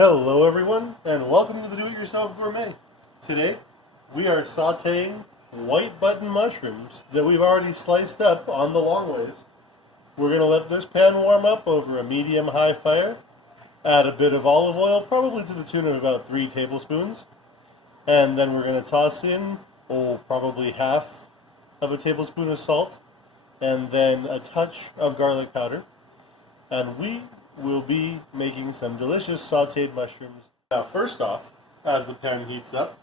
Hello everyone, and welcome to the Do-It-Yourself Gourmet. Today, we are sautéing white button mushrooms that we've already sliced up on the long ways. We're going to let this pan warm up over a medium-high fire, add a bit of olive oil, probably to the tune of about 3 tablespoons, and then we're going to toss in, probably half of a tablespoon of salt, and then a touch of garlic powder, and we will be making some delicious sautéed mushrooms. Now first off, as the pan heats up,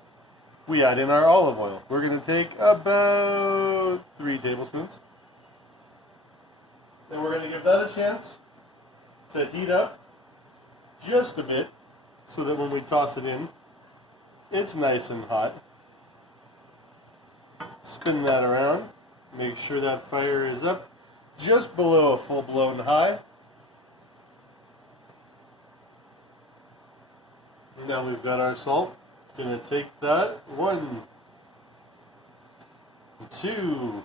we add in our olive oil. We're going to take about 3 tablespoons. And we're going to give that a chance to heat up just a bit so that when we toss it in, it's nice and hot. Spin that around. Make sure that fire is up just below a full-blown high. Now we've got our salt. Gonna take that 1, 2,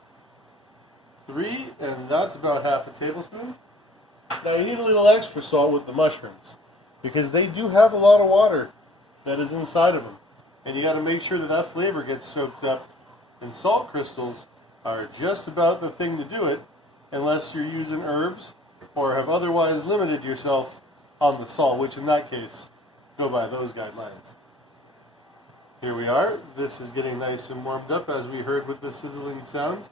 3, and that's about half a tablespoon. Now you need a little extra salt with the mushrooms because they do have a lot of water that is inside of them, and you got to make sure that that flavor gets soaked up. And salt crystals are just about the thing to do it, unless you're using herbs or have otherwise limited yourself on the salt, which in that case, go by those guidelines. Here we are. This is getting nice and warmed up, as we heard with the sizzling sound.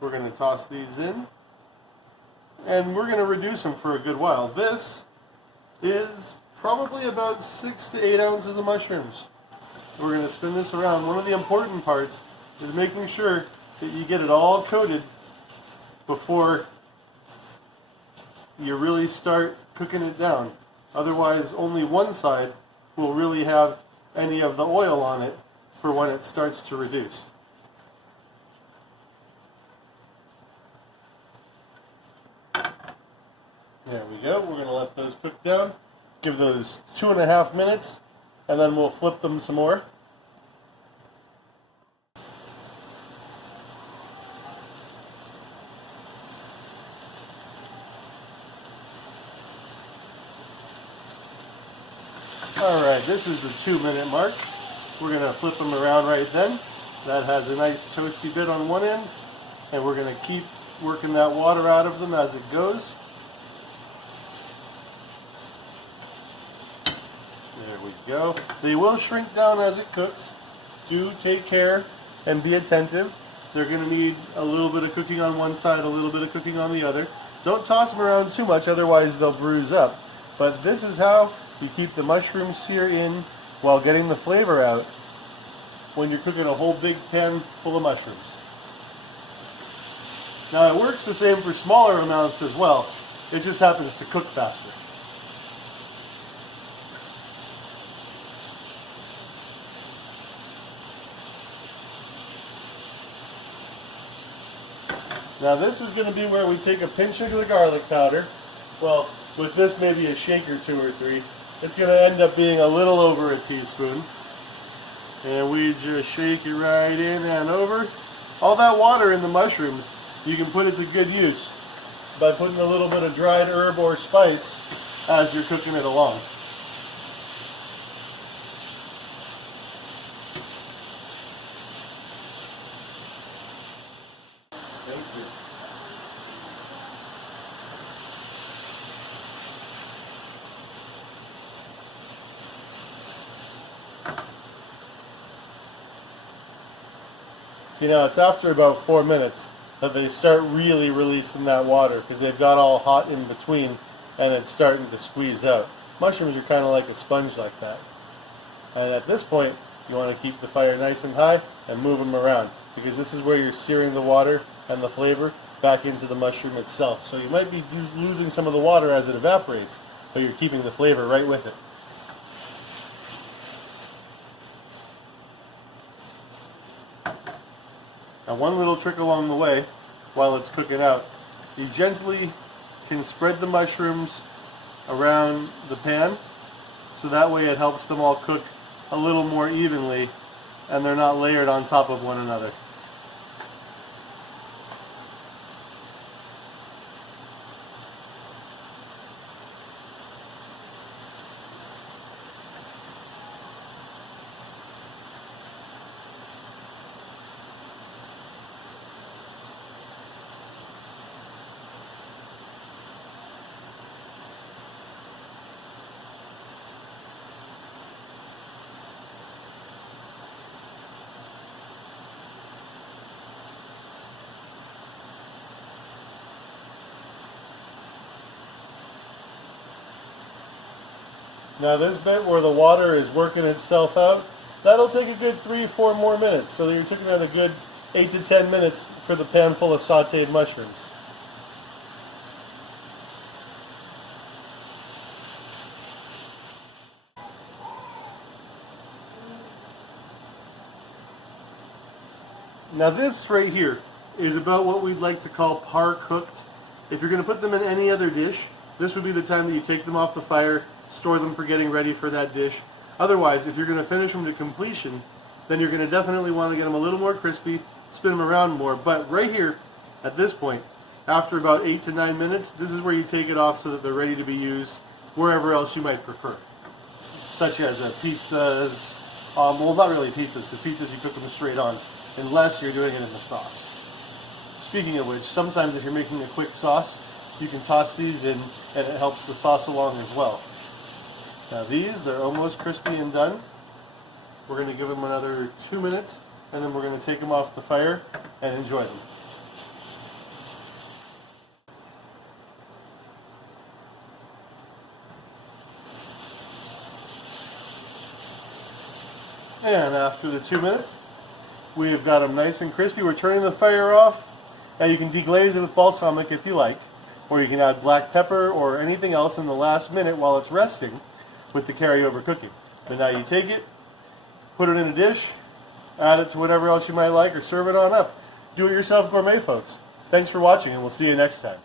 We're going to toss these in, and we're going to reduce them for a good while. This is probably about 6 to 8 ounces of mushrooms. We're going to spin this around. One of the important parts is making sure that you get it all coated before you really start cooking it down. Otherwise, only one side will really have any of the oil on it for when it starts to reduce. There we go. We're going to let those cook down. Give those 2.5 minutes, and then we'll flip them some more. Alright, this is the 2-minute mark. We're going to flip them around right then. That has a nice toasty bit on one end, and we're going to keep working that water out of them as it goes. There we go. They will shrink down as it cooks. Do take care and be attentive. They're going to need a little bit of cooking on one side, a little bit of cooking on the other. Don't toss them around too much, otherwise they'll bruise up. But this is how you keep the mushroom sear in while getting the flavor out when you're cooking a whole big pan full of mushrooms. Now it works the same for smaller amounts as well. It just happens to cook faster. Now this is going to be where we take a pinch of the garlic powder. Well, with this maybe a shake or 2 or 3. It's going to end up being a little over a teaspoon. And we just shake it right in and over. All that water in the mushrooms, you can put it to good use by putting a little bit of dried herb or spice as you're cooking it along. Thank you. See, now it's after about 4 minutes that they start really releasing that water because they've got all hot in between and it's starting to squeeze out. Mushrooms are kind of like a sponge like that. And at this point, you want to keep the fire nice and high and move them around because this is where you're searing the water and the flavor back into the mushroom itself. So you might be losing some of the water as it evaporates, but you're keeping the flavor right with it. Now one little trick along the way, while it's cooking out, you gently can spread the mushrooms around the pan, so that way it helps them all cook a little more evenly and they're not layered on top of one another. Now this bit where the water is working itself out, that'll take a good 3-4 more minutes. So you're looking at a good 8 to 10 minutes for the pan full of sauteed mushrooms. Now this right here is about what we'd like to call par cooked. If you're going to put them in any other dish, this would be the time that you take them off the fire, store them for getting ready for that dish. Otherwise, if you're going to finish them to completion, then you're going to definitely want to get them a little more crispy, spin them around more. But right here, at this point, after about 8 to 9 minutes, this is where you take it off so that they're ready to be used wherever else you might prefer. Such as pizzas, well, not really pizzas, because pizzas you cook them straight on, unless you're doing it in the sauce. Speaking of which, sometimes if you're making a quick sauce, you can toss these in and it helps the sauce along as well. Now these, they're almost crispy and done. We're going to give them another 2 minutes and then we're going to take them off the fire and enjoy them. And after the 2 minutes, we have got them nice and crispy. We're turning the fire off. Now you can deglaze it with balsamic if you like, or you can add black pepper or anything else in the last minute while it's resting with the carryover cooking. But now you take it, put it in a dish, add it to whatever else you might like, or serve it on up. Do it yourself gourmet, folks. Thanks for watching, and we'll see you next time.